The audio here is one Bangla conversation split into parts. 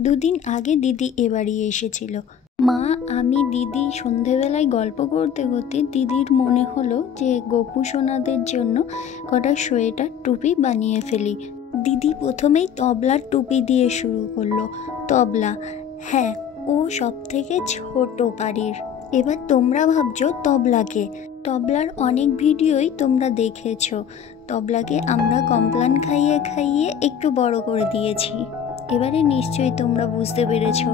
দুদিন আগে দিদি এ বাড়ি এসেছিল। মা, আমি, দিদি সন্ধেবেলায় গল্প করতে করতে দিদির মনে হলো যে গপু সোনাদের জন্য কটা সোয়েটার টুপি বানিয়ে ফেলি। দিদি প্রথমেই তবলার টুপি দিয়ে শুরু করলো। তবলা, হ্যাঁ, ও সব থেকে ছোট বাড়ির। এবার তোমরা ভাবছো তবলাকে। তবলার অনেক ভিডিওই তোমরা দেখেছো। তবলাকে আমরা কমপ্লান খাইয়ে খাইয়ে একটু বড় করে দিয়েছি। এবারে নিশ্চয়ই তোমরা বুঝতে পেরেছো।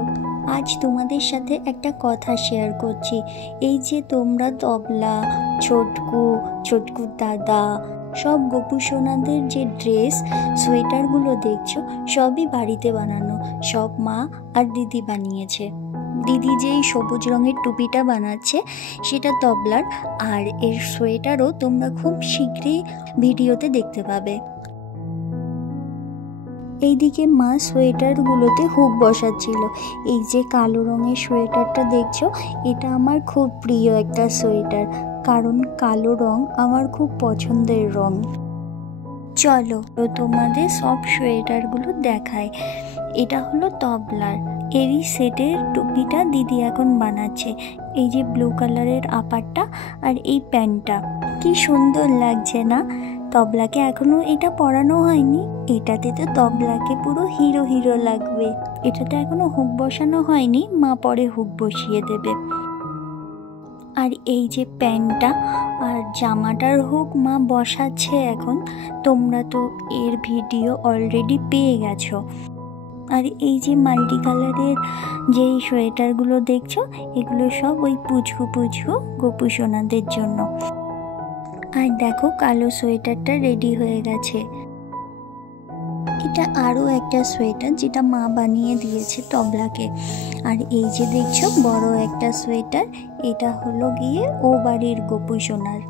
আজ তোমাদের সাথে একটা কথা শেয়ার করছি। এই যে তোমরা তবলা, ছোটকুর দাদা, সব গপু সোনাদের যে ড্রেস, সোয়েটারগুলো দেখছো, সবই বাড়িতে বানানো। সব মা আর দিদি বানিয়েছে। দিদি যেই সবুজ রঙের টুপিটা বানাচ্ছে সেটা তবলার, আর এর সোয়েটারও তোমরা খুব শীঘ্রই ভিডিওতে দেখতে পাবে। এইদিকে মা সোয়েটারগুলোতে হুক বসাচ্ছিল। এই যে কালো রঙের সোয়েটারটা দেখছো, এটা আমার খুব প্রিয় একটা সোয়েটার, কারণ কালো রং আমার খুব পছন্দের রং। চলো তোমাদের সব সোয়েটারগুলো দেখায়। এটা হলো তবলার, এরই সেটের টুপিটা দিদি এখন বানাচ্ছে। এই যে ব্লু কালারের আপারটা আর এই প্যান্টটা, কি সুন্দর লাগছে না? তবলাকে এখনো এটা পরানো হয়নি। এটাতে তো তবলাকে পুরো হিরো হিরো লাগবে। এটাতে এখনো হুক বসানো হয়নি, মা পরে হুক বসিয়ে দেবে। আর এই যে প্যান্টটা আর জামাটার হুক মা বসাচ্ছে এখন। তোমরা তো এর ভিডিও অলরেডি পেয়ে গেছো। আর এই যে মাল্টি কালারের যেই সোয়েটারগুলো দেখছো, এগুলো সব ওই পুচকু গপু সোনাদের জন্য। আর দেখো কালো সোয়েটারটা রেডি হয়ে গেছে। এটা আরও একটা সোয়েটার যেটা মা বানিয়ে দিয়েছে তবলাকে। আর এই যে দেখছো বড় একটা সোয়েটার, এটা হলো গিয়ে ও বাড়ির গপু সোনার।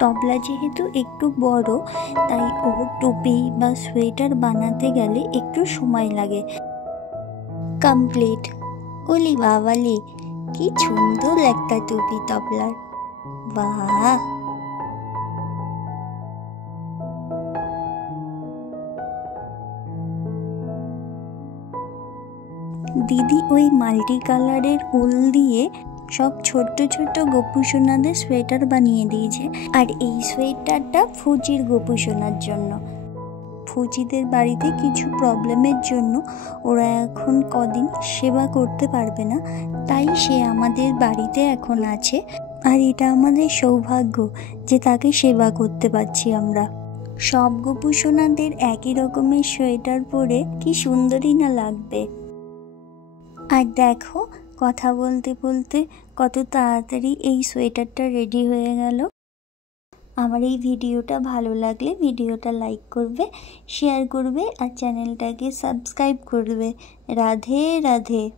তবলা যেহেতু একটু বড়, তাই ওর টুপি বা সোয়েটার বানাতে গেলে একটু সময় লাগে। কমপ্লিট। ওলি বাবালি, কি সুন্দর একটা টুপি তবলার। বাহ! দিদি ওই মাল্টি কালারের উল দিয়ে সব ছোট্ট ছোট্ট গপু সোনাদের সোয়েটার বানিয়ে দিয়েছে। আর এই সোয়েটারটা ফুজির গপু সোনার জন্য। ফুজিদের বাড়িতে কিছু প্রবলেমের জন্য ওরা এখন কদিন সেবা করতে পারবে না, তাই সে আমাদের বাড়িতে এখন আছে। আর এটা আমাদের সৌভাগ্য যে তাকে সেবা করতে পারছি আমরা। সব গপু সোনাদের একই রকমের সোয়েটার পরে কি সুন্দরই না লাগবে। আর দেখো, কথা বলতে বলতে কত তাড়াতাড়ি এই সোয়েটারটা রেডি হয়ে গেল। আমার এই ভিডিওটা ভালো লাগলে ভিডিওটা লাইক করবে, শেয়ার করবে আর চ্যানেলটাকে সাবস্ক্রাইব করবে। রাধে রাধে।